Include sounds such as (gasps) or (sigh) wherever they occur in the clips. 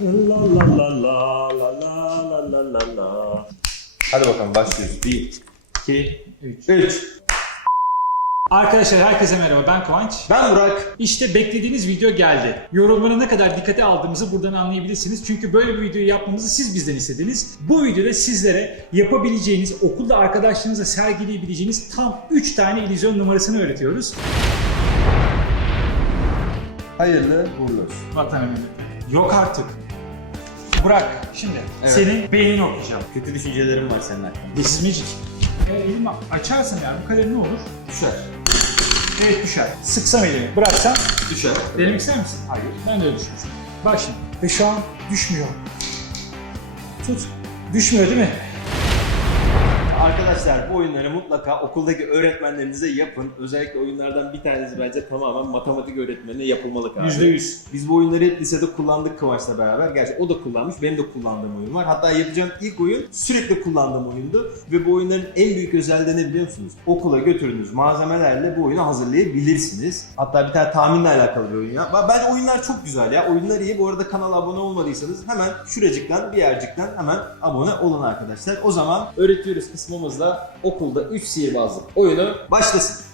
La la la la la la la la la la. Hadi bakalım başlıyoruz. 1, 2, 3. 3. Arkadaşlar herkese merhaba ben Kıvanç. Ben Burak. İşte beklediğiniz video geldi. Yorumları ne kadar dikkate aldığımızı buradan anlayabilirsiniz. Çünkü böyle bir videoyu yapmamızı siz bizden istediniz. Bu videoda sizlere yapabileceğiniz, okulda arkadaşlarınızla sergileyebileceğiniz tam 3 tane illüzyon numarasını öğretiyoruz. Hayırlı uğurlu olsun. Vatan. Yok artık. Burak, şimdi Evet. senin beynini okuyacağım. Kötü düşüncelerim var senin hakkında. This is magic. E, elimi açarsam yani bu kalem ne olur? Düşer. Evet düşer. Sıksam elimi, bıraksam Düşer. Denemek ister misin? Hayır. Ben de öyle düşünmüştüm. Bak şimdi. Ve şu an düşmüyor. Tut. Düşmüyor değil mi? Arkadaşlar bu oyunları mutlaka okuldaki öğretmenlerinize yapın. Özellikle oyunlardan bir tanesi bence tamamen matematik öğretmenine yapılmalı abi. Yüzde yüz. Biz bu oyunları hep lisede kullandık Kıvanç'la beraber. Gerçi o da kullanmış, benim de kullandığım oyun var. Hatta yapacağım ilk oyun sürekli kullandığım oyundu. Ve bu oyunların en büyük özelliği ne biliyor musunuz? Okula götürdüğünüz malzemelerle bu oyunu hazırlayabilirsiniz. Hatta bir tane tahminle alakalı bir oyun ya. Ben- Bence oyunlar çok güzel ya. Oyunlar iyi. Bu arada kanala abone olmadıysanız hemen şuracıktan bir yercikten hemen abone olun arkadaşlar. O zaman öğretiyoruz kısmımızla okulda 3 sihirbazlık oyunu başlasın.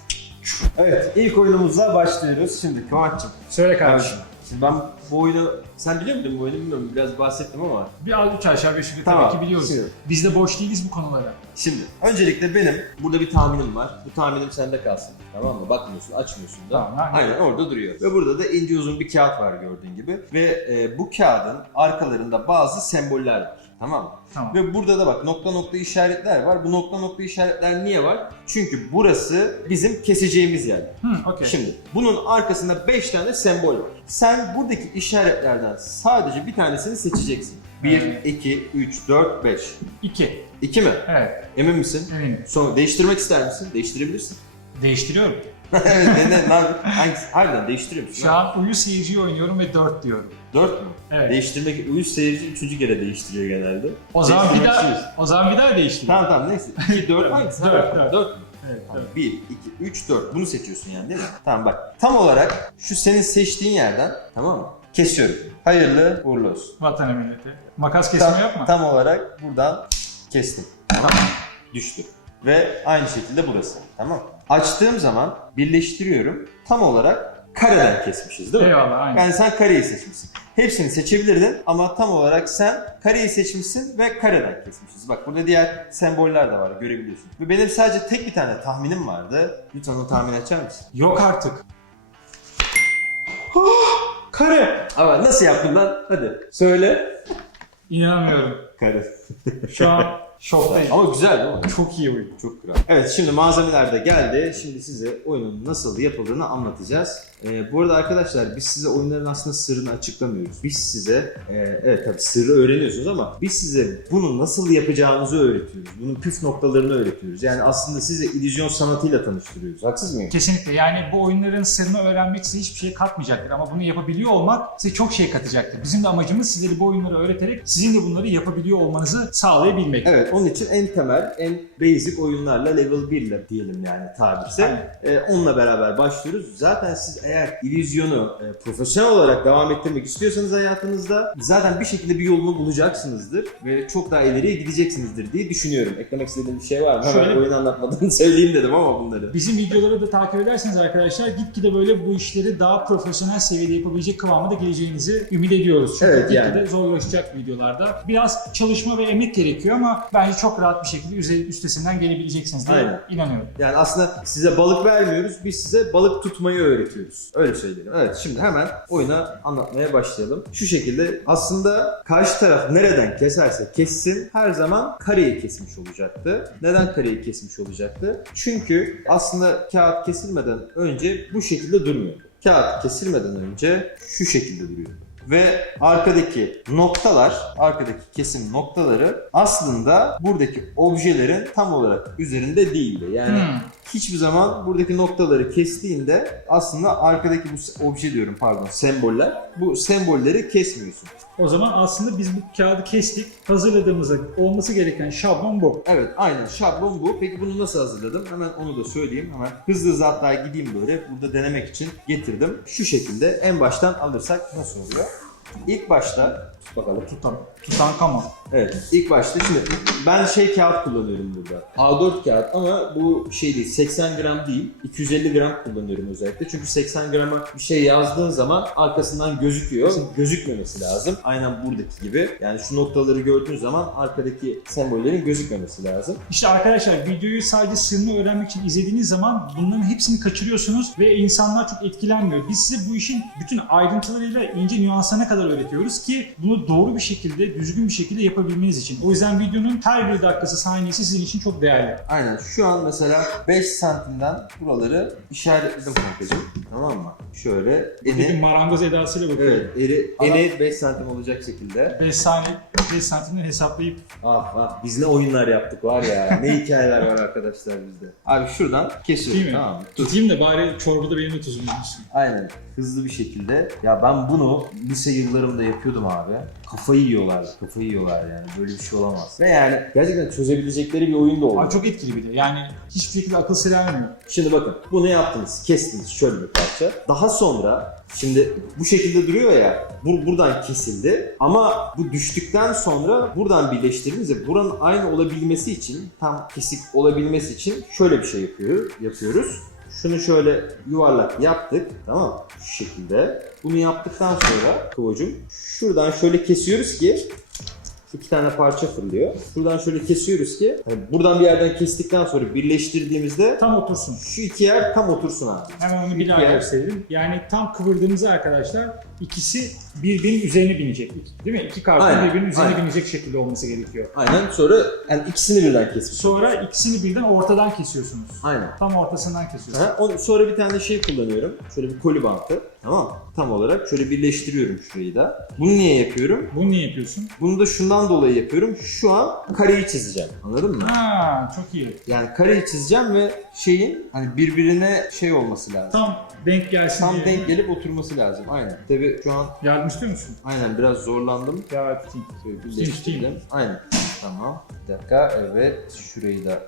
Evet ilk oyunumuzla başlıyoruz. Şimdi Kıvanç'cığım Söyle kardeşim. Şimdi ben bu oyunu, sen biliyor muydun bu oyunu bilmiyorum biraz bahsettim ama. Bir al üç aşağı beş yukarı Tamam. tabii ki biliyoruz. Şimdi. Biz de boş değiliz bu konulara. Şimdi öncelikle benim burada bir tahminim var. Bu tahminim sende kalsın. Tamam mı? Bakmıyorsun, açmıyorsun da. Tamam, aynen. Aynen orada duruyor. Ve burada da ince uzun bir kağıt var gördüğün gibi. Ve e, bu kağıdın arkalarında bazı semboller var. Tamam mı? Tamam. Ve burada da bak nokta nokta işaretler var. Bu nokta nokta işaretler niye var? Çünkü burası bizim keseceğimiz yer. Hı, okey. Şimdi bunun arkasında 5 tane sembol var. Sen buradaki işaretlerden sadece bir tanesini seçeceksin. 1, Evet. 2, 3, 4, 5. İki. 2 mi? Evet. Emin misin? Eminim. Sonra değiştirmek ister misin? Değiştirebilirsin. (laughs) Değiştiriyorum. evet ne ne ne hangisi? Harbiden değiştiriyor musun? Şu an uyu seyirciyi oynuyorum ve dört diyorum. 4 mü? Evet. Değiştirmek uyuz seyirci 3. kere değiştiriyor genelde. O zaman bir daha, o zaman bir daha değiştireyim. Tamam tamam neyse. 2, 4 hangisi? Dört, dört. 4 mü? Evet, Tamam, evet. 1, 2, 3, 4. Bunu seçiyorsun yani değil mi? Tamam bak. Tam olarak şu senin seçtiğin yerden tamam mı? Kesiyorum. Hayırlı uğurlu olsun. Vatan emniyeti. Makas kesimi Tam, yapma. tam olarak buradan kestim. Tamam. Düştü. Ve aynı şekilde burası. Tamam. Açtığım zaman birleştiriyorum. Tam olarak kareden kesmişiz değil mi? Eyvallah aynen. Yani sen kareyi seçmişsin. Hepsini seçebilirdin ama tam olarak sen kareyi seçmişsin ve kareden kesmişiz. Bak burada diğer semboller de var görebiliyorsun. Ve benim sadece tek bir tane tahminim vardı. Lütfen onu tahmin açar mısın? Yok artık. (gasps) Kare. Ama nasıl yaptın lan? Hadi. Söyle. İnanamıyorum. Kare. Şu an (laughs) şoktayım. Ama güzel değil mi? Çok iyi oyun. Çok kral. Evet şimdi malzemeler de geldi. Şimdi size oyunun nasıl yapıldığını anlatacağız. Ee, bu arada arkadaşlar biz size oyunların aslında sırrını açıklamıyoruz. Biz size, e, evet tabii sırrı öğreniyorsunuz ama biz size bunu nasıl yapacağınızı öğretiyoruz. Bunun püf noktalarını öğretiyoruz. Yani aslında size illüzyon sanatıyla tanıştırıyoruz. Haksız mıyım? Kesinlikle yani bu oyunların sırrını öğrenmek size hiçbir şey katmayacaktır ama bunu yapabiliyor olmak size çok şey katacaktır. Bizim de amacımız sizleri bu oyunları öğreterek sizin de bunları yapabiliyor olmanızı sağlayabilmek. Evet onun için en temel, en basic oyunlarla level 1 ile diyelim yani tabirse. Ee, onunla beraber başlıyoruz. Zaten siz eğer illüzyonu e, profesyonel olarak devam ettirmek istiyorsanız hayatınızda zaten bir şekilde bir yolunu bulacaksınızdır ve çok daha ileriye gideceksinizdir diye düşünüyorum. Eklemek istediğim bir şey var mı? Hemen Şöyle- oyun anlatmadan (laughs) söyleyeyim dedim ama bunları. Bizim videoları da takip ederseniz arkadaşlar gitgide böyle bu işleri daha profesyonel seviyede yapabilecek kıvama da geleceğinizi ümit ediyoruz. Çünkü Evet, gitgide yani. zorlaşacak videolarda. Biraz çalışma ve emek gerekiyor ama bence çok rahat bir şekilde üze- üstesinden gelebileceksiniz diye Aynen. inanıyorum. Yani aslında size balık vermiyoruz, biz size balık tutmayı öğretiyoruz. Öyle söyleyelim. Evet şimdi hemen oyuna anlatmaya başlayalım. Şu şekilde aslında karşı taraf nereden keserse kessin her zaman kareyi kesmiş olacaktı. Neden kareyi kesmiş olacaktı? Çünkü aslında kağıt kesilmeden önce bu şekilde durmuyordu. Kağıt kesilmeden önce şu şekilde duruyordu. Ve arkadaki noktalar, arkadaki kesim noktaları aslında buradaki objelerin tam olarak üzerinde değildi. Yani Hmm. hiçbir zaman buradaki noktaları kestiğinde aslında arkadaki bu obje diyorum pardon semboller bu sembolleri kesmiyorsun. O zaman aslında biz bu kağıdı kestik. Hazırladığımızda olması gereken şablon bu. Evet aynen şablon bu. Peki bunu nasıl hazırladım? Hemen onu da söyleyeyim. Hemen hızlı hızlı hatta gideyim böyle burada denemek için getirdim. Şu şekilde en baştan alırsak nasıl oluyor? İlk başta tut bakalım. Tutan. Tutankamon. Evet. ilk başta şimdi ben şey kağıt kullanıyorum burada. A4 kağıt ama bu şey değil 80 gram değil 250 gram kullanıyorum özellikle. Çünkü 80 grama bir şey yazdığın zaman arkasından gözüküyor. Gözükmemesi lazım. Aynen buradaki gibi. Yani şu noktaları gördüğün zaman arkadaki sembollerin gözükmemesi lazım. İşte arkadaşlar videoyu sadece sırrını öğrenmek için izlediğiniz zaman bunların hepsini kaçırıyorsunuz ve insanlar çok etkilenmiyor. Biz size bu işin bütün ayrıntılarıyla ince nüanslarına kadar öğretiyoruz ki bunu doğru bir şekilde, düzgün bir şekilde yapabilmeniz için. O yüzden videonun her bir dakikası, saniyesi sizin için çok değerli. Aynen şu an mesela 5 santimden buraları işaretledim kankacığım. Tamam mı? Şöyle eni marangoz edasıyla bakıyorum. Evet, eri, eni 5 santim olacak şekilde. 5 saniye, 5 santimden hesaplayıp Ah ah biz ne oyunlar yaptık var ya. ne hikayeler var arkadaşlar bizde. Abi şuradan kesiyorum tamam mı? Tutayım da bari çorbada benim de tuzum olsun. Aynen hızlı bir şekilde. Ya ben bunu lise yıllarımda yapıyordum abi. Kafayı yiyorlar. Kafayı yiyorlar yani. Böyle bir şey olamaz. Ve yani gerçekten çözebilecekleri bir oyun da oldu. Abi çok etkili bir de. Yani hiçbir şekilde akıl sır ermiyor. Şimdi bakın bunu yaptınız. Kestiniz şöyle bir parça. Daha sonra şimdi bu şekilde duruyor ya. Bu buradan kesildi. Ama bu düştükten sonra buradan birleştirdiniz ya buranın aynı olabilmesi için tam kesik olabilmesi için şöyle bir şey yapıyor, yapıyoruz. Şunu şöyle yuvarlak yaptık. Tamam mı? Şu şekilde. Bunu yaptıktan sonra Kıvacım şuradan şöyle kesiyoruz ki iki tane parça fırlıyor. Buradan şöyle kesiyoruz ki hani buradan bir yerden kestikten sonra birleştirdiğimizde Tam otursun. şu iki yer tam otursun abi. Hemen onu bir daha Yani- gösterelim. Yani tam kıvırdığımızda arkadaşlar ikisi birbirinin üzerine binecek. Değil mi? İki karton Aynen, birbirinin üzerine aynen. binecek şekilde olması gerekiyor. Aynen sonra yani ikisini birden kesmiş. Sonra ikisini birden ortadan kesiyorsunuz. Aynen. Tam ortasından kesiyorsunuz. Aha, onu- sonra bir tane şey kullanıyorum. Şöyle bir koli bantı. Tamam mı? Tam olarak şöyle birleştiriyorum şurayı da. Bunu niye yapıyorum? Bunu niye yapıyorsun? Bunu da şundan dolayı yapıyorum. Şu an kareyi çizeceğim. Anladın mı? Ha, çok iyi. Yani kareyi çizeceğim ve şeyin hani birbirine şey olması lazım. Tam denk gelsin Tam diye. denk gelip oturması lazım. Aynen. Tabii şu an Yardım istiyor musun? aynen biraz zorlandım. Ya tutayım. Aynen. Tamam. Bir dakika. Evet. Şurayı da.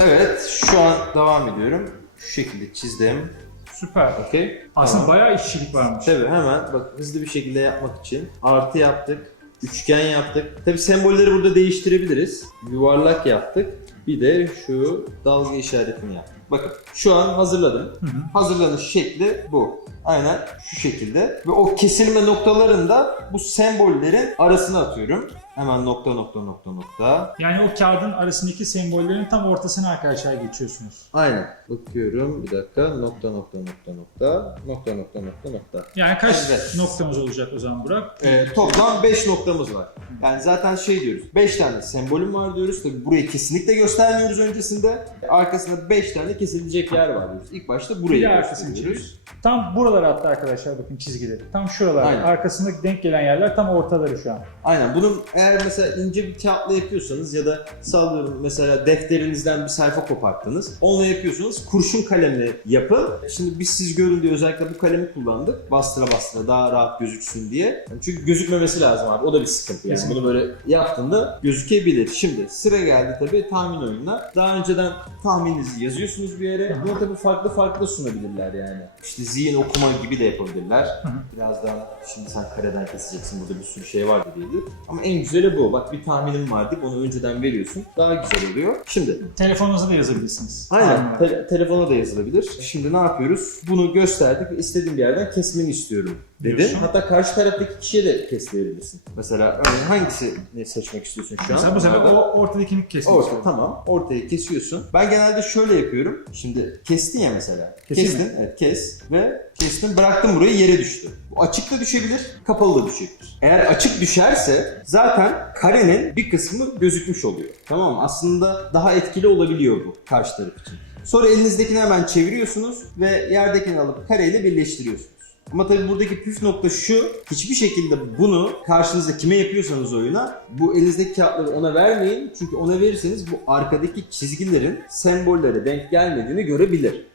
Evet. Şu an devam ediyorum. Şu şekilde çizdim. Süper. Okey. Aslında Tamam. bayağı işçilik varmış. Tabii hemen bak hızlı bir şekilde yapmak için artı yaptık. Üçgen yaptık. Tabii sembolleri burada değiştirebiliriz. Yuvarlak yaptık. Bir de şu dalga işaretini yaptık. Bakın şu an hazırladım. Hı hı. Hazırlanış şekli bu. Aynen şu şekilde. Ve o kesilme noktalarını da bu sembollerin arasına atıyorum. Hemen nokta nokta nokta nokta. Yani o kağıdın arasındaki sembollerin tam ortasına arkadaşlar geçiyorsunuz. Aynen. Bakıyorum bir dakika. Nokta nokta nokta nokta. Nokta nokta nokta nokta. Yani kaç Evet. noktamız olacak o zaman Burak? Ee, toplam 5 noktamız var. Yani zaten şey diyoruz. 5 tane sembolüm var diyoruz. Tabii burayı kesinlikle göstermiyoruz öncesinde. Arkasında 5 tane kesilecek yer var diyoruz. İlk başta burayı Bir de arkasını gösteriyoruz. çevir. Tam buralara hatta arkadaşlar bakın çizgileri. Tam şuralar. Aynen. Arkasında denk gelen yerler tam ortaları şu an. Aynen. Bunun eğer mesela ince bir kağıtla yapıyorsanız ya da sallıyorum mesela defterinizden bir sayfa koparttınız. Onunla yapıyorsanız kurşun kalemle yapın. Şimdi biz siz görün diye özellikle bu kalemi kullandık. Bastıra bastıra daha rahat gözüksün diye. Yani çünkü gözükmemesi lazım abi. O da bir sıkıntı. Yani bunu böyle yaptığında gözükebilir. Şimdi sıra geldi tabii tahmin oyununa. Daha önceden tahmininizi yazıyorsunuz bir yere. Bunu tabii farklı farklı sunabilirler yani. İşte zihin okuma gibi de yapabilirler. Birazdan şimdi sen kareden keseceksin burada bir sürü şey var diyebilir. Ama en güzeli bu. Bak bir tahminim var deyip onu önceden veriyorsun. Daha güzel oluyor. Şimdi Telefonunuza da yazabilirsiniz. Aynen. Te- telefona da yazılabilir. Şimdi ne yapıyoruz? Bunu gösterdik ve istediğim bir yerden kesmeni istiyorum. Diyorsun. Hatta karşı taraftaki kişiye de kesmeyebilirsin. Mesela örneğin hangisini seçmek istiyorsun şu an? Mesela bu sefer o ortadakini kesmek Orta, istiyorum. tamam. Ortaya kesiyorsun. Ben genelde şöyle yapıyorum. Şimdi kestin ya mesela. Keseyim kestin. mi? Evet kes. Ve kestin. Bıraktım burayı yere düştü. Bu açık da düşebilir, kapalı da düşebilir. Eğer açık düşerse zaten karenin bir kısmı gözükmüş oluyor. Tamam mı? Aslında daha etkili olabiliyor bu karşı taraf için. Sonra elinizdekini hemen çeviriyorsunuz ve yerdekini alıp kareyle birleştiriyorsunuz. Ama tabii buradaki püf nokta şu, hiçbir şekilde bunu karşınızda kime yapıyorsanız oyuna, bu elinizdeki kağıtları ona vermeyin. Çünkü ona verirseniz bu arkadaki çizgilerin sembollere denk gelmediğini görebilir.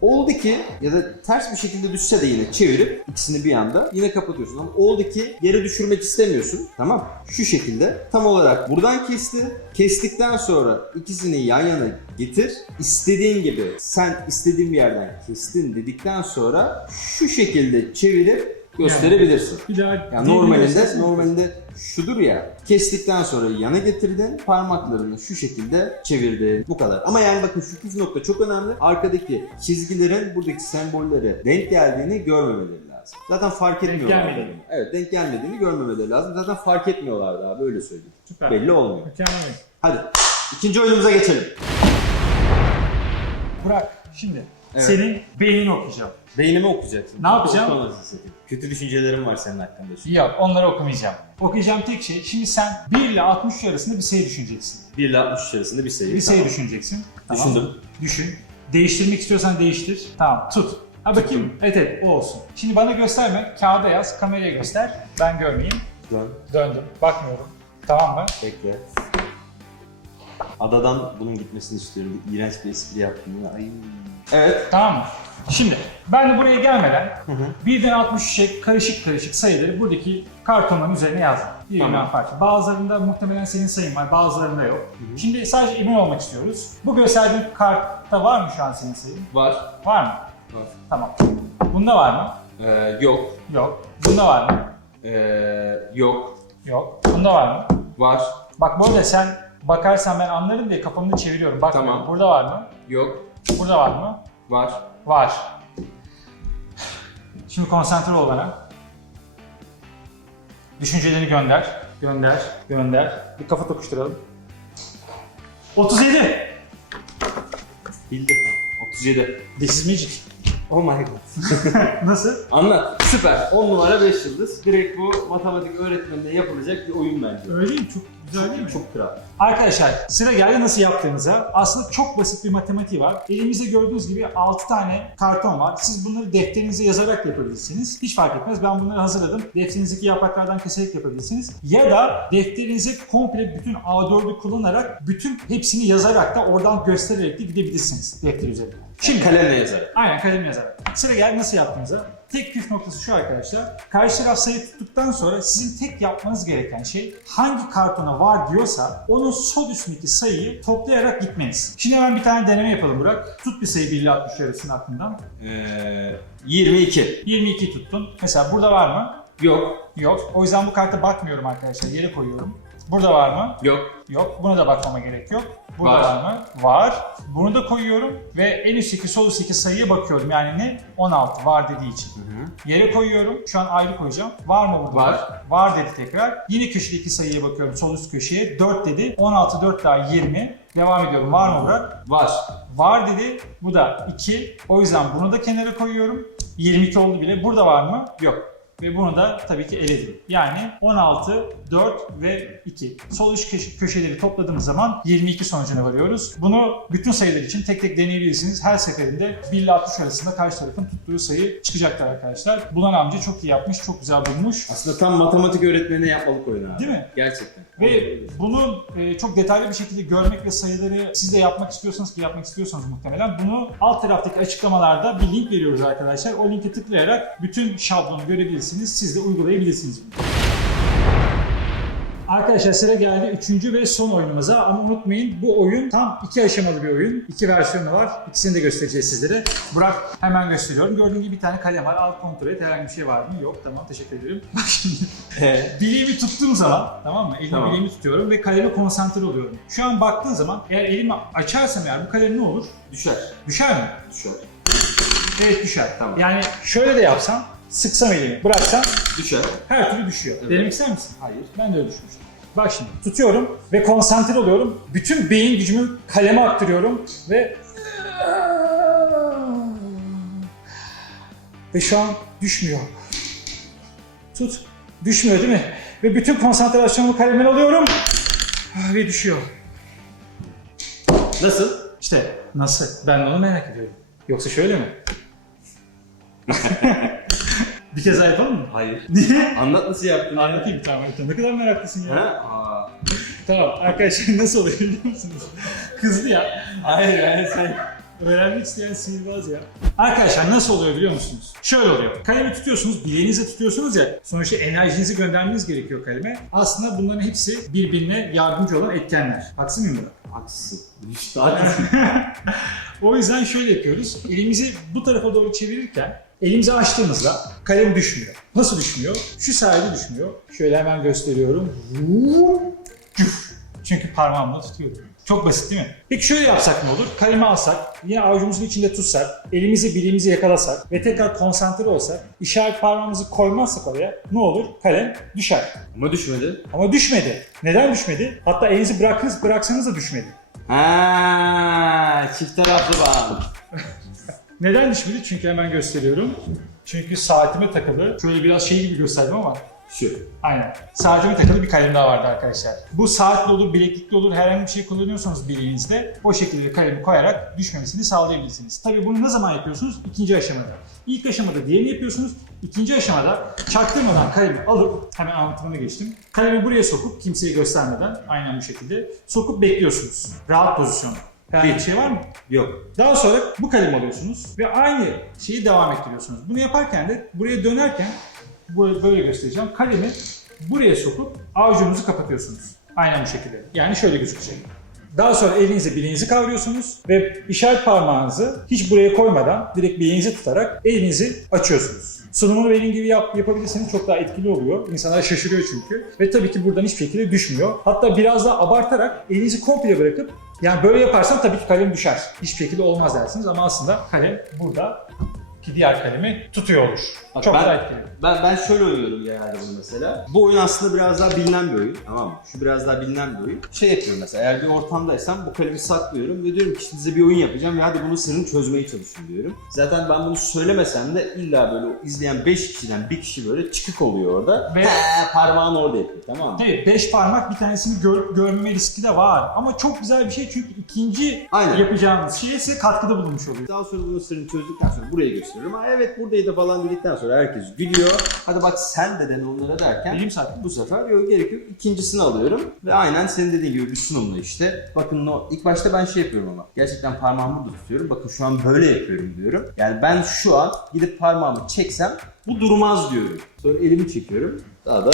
Oldu ki ya da ters bir şekilde düşse de yine çevirip ikisini bir anda yine kapatıyorsun. Ama oldu ki yere düşürmek istemiyorsun. Tamam Şu şekilde tam olarak buradan kesti. Kestikten sonra ikisini yan yana getir. İstediğin gibi sen istediğin bir yerden kestin dedikten sonra şu şekilde çevirip gösterebilirsin. Bir daha Yani normalinde normalinde şudur ya kestikten sonra yana getirdin parmaklarını şu şekilde çevirdin bu kadar. Ama yani bakın şu püf nokta çok önemli. Arkadaki çizgilerin buradaki sembollere denk geldiğini görmemeleri lazım. Zaten fark etmiyorlar. gelmediğini. Evet denk gelmediğini görmemeleri lazım. Zaten fark etmiyorlardı abi öyle söyleyeyim. Süper. Belli olmuyor. Mükemmel. Hadi ikinci oyunumuza geçelim. Burak şimdi Evet. senin beynini okuyacağım. Beynimi okuyacaksın. Ne yapacağım? Kötü düşüncelerim var senin hakkında. Yok onları okumayacağım. Okuyacağım tek şey şimdi sen 1 ile 63 arasında bir sayı düşüneceksin. 1 ile 63 arasında bir sayı. Bir sayı Tamam. düşüneceksin. Düşündüm. Düşün. Değiştirmek istiyorsan değiştir. Tamam tut. Ha bakayım. Evet evet o olsun. Şimdi bana gösterme. Kağıda yaz. Kameraya göster. Ben görmeyeyim. Dön. Döndüm. Bakmıyorum. Tamam mı? Bekle. Adadan bunun gitmesini istiyorum. İğrenç bir espri yaptım ya. Ay. Evet. Tamam mı? Şimdi ben de buraya gelmeden Hı hı. birden 63'e karışık karışık sayıları buradaki kartonların üzerine yazdım. Birbirinden Tamam. farklı. Bazılarında muhtemelen senin sayın var, bazılarında yok. Şimdi sadece emin olmak istiyoruz. Bu gösterdiğin kartta var mı şu an senin sayın? Var. Var mı? Var. Tamam. Bunda var mı? Ee, yok. Yok. Bunda var mı? Ee, yok. Yok. Bunda var mı? Var. Bak böyle sen bakarsan ben anlarım diye kafamda çeviriyorum. Bak Tamam. burada var mı? Yok. Burada var mı? Var. Var. Şimdi konsantre ol bana. Düşüncelerini gönder. Gönder. Gönder. Bir kafa tokuşturalım. 37. Bildim. 37. This is magic. Oh my god. (laughs) Nasıl? Anlat. Süper. 10 numara 5 yıldız. Direkt bu matematik öğretmenine yapılacak bir oyun bence. Öyle değil mi? Çok güzel değil mi? Çok kral. Arkadaşlar sıra geldi nasıl yaptığınıza. Aslında çok basit bir matematiği var. Elimizde gördüğünüz gibi 6 tane karton var. Siz bunları defterinize yazarak da yapabilirsiniz. Hiç fark etmez. Ben bunları hazırladım. Defterinizdeki yapraklardan keserek yapabilirsiniz. Ya da defterinize komple bütün A4'ü kullanarak bütün hepsini yazarak da oradan göstererek de gidebilirsiniz defter üzerinde. Şimdi kalemle yazarak. Aynen kalem yazarak. Sıra geldi nasıl yaptığınıza. Tek püf noktası şu arkadaşlar. Karşı taraf sayı tuttuktan sonra sizin tek yapmanız gereken şey hangi kartona var diyorsa onun sol üstündeki sayıyı toplayarak gitmeniz. Şimdi hemen bir tane deneme yapalım Burak. Tut bir sayı 1 ile 60 arasının aklından. Ee, 22. 22 tuttun. Mesela burada var mı? Yok. Yok. O yüzden bu karta bakmıyorum arkadaşlar. Yere koyuyorum. Burada var mı? Yok. Yok. Buna da bakmama gerek yok. Burada Var. mı? Var. Bunu da koyuyorum ve en üstteki sol üstteki sayıya bakıyorum. Yani ne? 16 var dediği için. Hı hı. Yere koyuyorum. Şu an ayrı koyacağım. Var mı burada? Var. Var dedi tekrar. Yine köşedeki sayıya bakıyorum. Sol üst köşeye. 4 dedi. 16, 4 daha 20. Devam ediyorum. Var mı Burak? Var. Var dedi. Bu da 2. O yüzden bunu da kenara koyuyorum. 22 oldu bile. Burada var mı? Yok. Ve bunu da tabii ki eledim. Yani 16, 4 ve 2. Sol köşe- köşeleri topladığımız zaman 22 sonucuna varıyoruz. Bunu bütün sayılar için tek tek deneyebilirsiniz. Her seferinde 1 ile 60 arasında karşı tarafın tuttuğu sayı çıkacaktır arkadaşlar. Bulan amca çok iyi yapmış, çok güzel bulmuş. Aslında tam matematik öğretmenine yapmalık oyun abi. Değil mi? Gerçekten. Ve bunu e, çok detaylı bir şekilde görmek ve sayıları siz de yapmak istiyorsanız ki yapmak istiyorsanız muhtemelen bunu alt taraftaki açıklamalarda bir link veriyoruz arkadaşlar. O linke tıklayarak bütün şablonu görebilirsiniz. Siz de uygulayabilirsiniz. Arkadaşlar sıra geldi üçüncü ve son oyunumuza ama unutmayın bu oyun tam iki aşamalı bir oyun. İki versiyonu var. İkisini de göstereceğiz sizlere. Burak hemen gösteriyorum. Gördüğün gibi bir tane kalem var. Al kontrol et. Herhangi bir şey var mı? Yok. Tamam teşekkür ederim. (laughs) Şimdi bileğimi tuttuğum zaman tamam mı? Elimi Tamam. bileğimi tutuyorum ve kaleme konsantre oluyorum. Şu an baktığın zaman eğer elimi açarsam eğer bu kalem ne olur? Düşer. Düşer mi? Düşer. Evet düşer. Tamam. Yani şöyle de yapsam, sıksam elimi, bıraksam Düşer. her türlü düşüyor. Evet. Denemek ister misin? Hayır. Ben de öyle düşünmüştüm. Bak şimdi tutuyorum ve konsantre oluyorum. Bütün beyin gücümü kaleme aktarıyorum ve ve şu an düşmüyor. Tut. Düşmüyor değil mi? Ve bütün konsantrasyonumu kalemden alıyorum ve düşüyor. Nasıl? İşte nasıl? Ben de onu merak ediyorum. Yoksa şöyle mi? Bir kez daha yapalım mı? Hayır. Niye? Anlat nasıl yaptın. Anlatayım tamam. anlatayım. Ne kadar meraklısın ya. Ha? Aa. Tamam arkadaşlar (laughs) nasıl oluyor biliyor musunuz? Kızdı ya. Hayır yani sen. Öğrenmek isteyen sihirbaz ya. Arkadaşlar nasıl oluyor biliyor musunuz? Şöyle oluyor. Kalemi tutuyorsunuz, bileğinize tutuyorsunuz ya. Sonuçta enerjinizi göndermeniz gerekiyor kaleme. Aslında bunların hepsi birbirine yardımcı olan etkenler. Haksız mıyım Burak? Haksızsın. İşte haklısın. (laughs) o yüzden şöyle yapıyoruz. Elimizi bu tarafa doğru çevirirken elimizi açtığımızda kalem düşmüyor. Nasıl düşmüyor? Şu sayede düşmüyor. Şöyle hemen gösteriyorum. Çünkü parmağımla tutuyorum. Çok basit değil mi? Peki şöyle yapsak ne olur? Kalemi alsak, yine avucumuzun içinde tutsak, elimizi bileğimizi yakalasak ve tekrar konsantre olsak, işaret parmağımızı koymazsak oraya ne olur? Kalem düşer. Ama düşmedi. Ama düşmedi. Neden düşmedi? Hatta elinizi bırakırız, bıraksanız da düşmedi. Ha, çift taraflı bağım. Neden düşmedi? Çünkü hemen gösteriyorum. Çünkü saatime takılı. Şöyle biraz şey gibi gösterdim ama Şu. Aynen. Saatime takılı bir kalem daha vardı arkadaşlar. Bu saatli olur, bileklikli olur, herhangi bir şey kullanıyorsanız bileğinizde o şekilde kalemi koyarak düşmemesini sağlayabilirsiniz. Tabii bunu ne zaman yapıyorsunuz? İkinci aşamada. İlk aşamada diğerini yapıyorsunuz. İkinci aşamada çaktırmadan kalemi alıp, hemen anlatımına geçtim. Kalemi buraya sokup kimseye göstermeden aynen bu şekilde sokup bekliyorsunuz. Rahat pozisyonda. Herhangi bir şey var mı? Yok. Daha sonra bu kalemi alıyorsunuz ve aynı şeyi devam ettiriyorsunuz. Bunu yaparken de buraya dönerken böyle göstereceğim. Kalemi buraya sokup avucunuzu kapatıyorsunuz. Aynen bu şekilde. Yani şöyle gözükecek. Daha sonra elinizi bileğinizi kavruyorsunuz ve işaret parmağınızı hiç buraya koymadan direkt bileğinizi tutarak elinizi açıyorsunuz. Sunumunu benim gibi yap, yapabilirseniz çok daha etkili oluyor. İnsanlar şaşırıyor çünkü. Ve tabii ki buradan hiçbir şekilde düşmüyor. Hatta biraz daha abartarak elinizi komple bırakıp yani böyle yaparsan tabii ki kalem düşer. Hiçbir şekilde olmaz dersiniz ama aslında kalem burada ki diğer kalemi tutuyor olur. Bak çok ben- daha etkili. Ben, ben şöyle oynuyorum genelde bunu mesela. Bu oyun aslında biraz daha bilinen bir oyun. Tamam mı? Şu biraz daha bilinen bir oyun. Şey yapıyorum mesela eğer bir ortamdaysam bu kalemi saklıyorum ve diyorum ki şimdi size bir oyun yapacağım ve hadi bunun sırrını çözmeye çalışın diyorum. Zaten ben bunu söylemesem de illa böyle izleyen 5 kişiden bir kişi böyle çıkık oluyor orada. Ve- Ve parmağını orada yapıyor tamam mı? Tabii 5 parmak bir tanesini gör- görmeme riski de var. Ama çok güzel bir şey çünkü ikinci Aynen. yapacağınız şeye size katkıda bulunmuş oluyor. Daha sonra bunun sırrını çözdükten sonra burayı gösteriyorum. Ha evet buradaydı falan dedikten sonra herkes gülüyor. Hadi bak sen de dene onlara derken Benim saatim bu sefer yok gerek yok. İkincisini alıyorum ve aynen senin dediğin gibi bir sunumla işte. Bakın o ilk başta ben şey yapıyorum ama. Gerçekten parmağımı burada tutuyorum. Bakın şu an böyle yapıyorum diyorum. Yani ben şu an gidip parmağımı çeksem bu durmaz diyorum. Sonra elimi çekiyorum. Daha da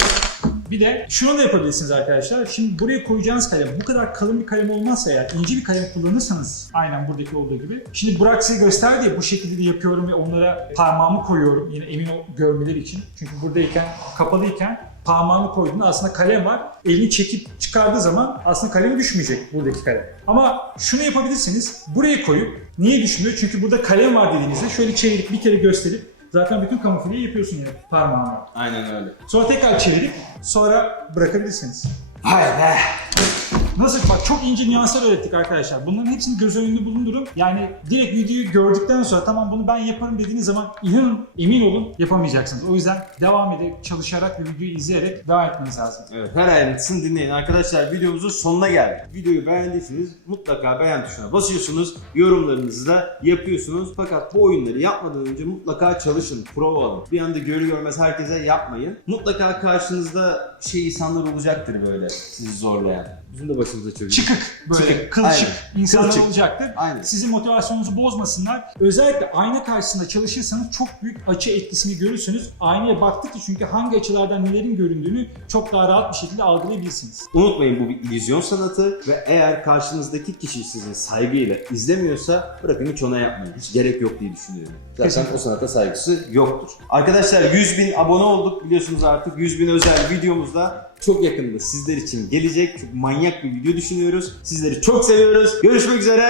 Bir de şunu da yapabilirsiniz arkadaşlar. Şimdi buraya koyacağınız kalem bu kadar kalın bir kalem olmazsa eğer ince bir kalem kullanırsanız aynen buradaki olduğu gibi. Şimdi Burak size gösterdi ya bu şekilde de yapıyorum ve onlara parmağımı koyuyorum yine emin görmeleri için. Çünkü buradayken kapalıyken parmağını koyduğunda aslında kalem var. Elini çekip çıkardığı zaman aslında kalem düşmeyecek buradaki kalem. Ama şunu yapabilirsiniz. Buraya koyup niye düşmüyor? Çünkü burada kalem var dediğinizde şöyle çevirip bir kere gösterip zaten bütün kamufleyi yapıyorsun yine parmağınla. aynen öyle. Sonra tekrar çevirip sonra bırakabilirsiniz. Hay be. Nasıl? Bak çok ince nüanslar öğrettik arkadaşlar. Bunların hepsini göz önünde bulundurun. Yani direkt videoyu gördükten sonra tamam bunu ben yaparım dediğiniz zaman inanın emin olun yapamayacaksınız. O yüzden devam edip çalışarak ve videoyu izleyerek devam etmeniz lazım. Evet, her ayrıntısını dinleyin. Arkadaşlar videomuzun sonuna geldik. Videoyu beğendiyseniz mutlaka beğen tuşuna basıyorsunuz. Yorumlarınızı da yapıyorsunuz. Fakat bu oyunları yapmadan önce mutlaka çalışın, prova alın. Bir anda görü görmez herkese yapmayın. Mutlaka karşınızda şey insanlar olacaktır böyle sizi zorlayan. Bizim de başımıza çöküyor. Çıkık böyle Çıkık, kılçık aynen. insanlar Kılçık. olacaktır. Aynen. Sizin motivasyonunuzu bozmasınlar. Özellikle ayna karşısında çalışırsanız çok büyük açı etkisini görürsünüz. Aynaya baktıkça çünkü hangi açılardan nelerin göründüğünü çok daha rahat bir şekilde algılayabilirsiniz. Unutmayın bu bir illüzyon sanatı ve eğer karşınızdaki kişi sizi saygıyla izlemiyorsa bırakın hiç ona yapmayın. Hiç gerek yok diye düşünüyorum. Zaten Kesinlikle. o sanata saygısı yoktur. Arkadaşlar 100 bin abone olduk biliyorsunuz artık 100 bin özel videomuzda çok yakında sizler için gelecek. Çok manyak bir video düşünüyoruz. Sizleri çok seviyoruz. Görüşmek üzere.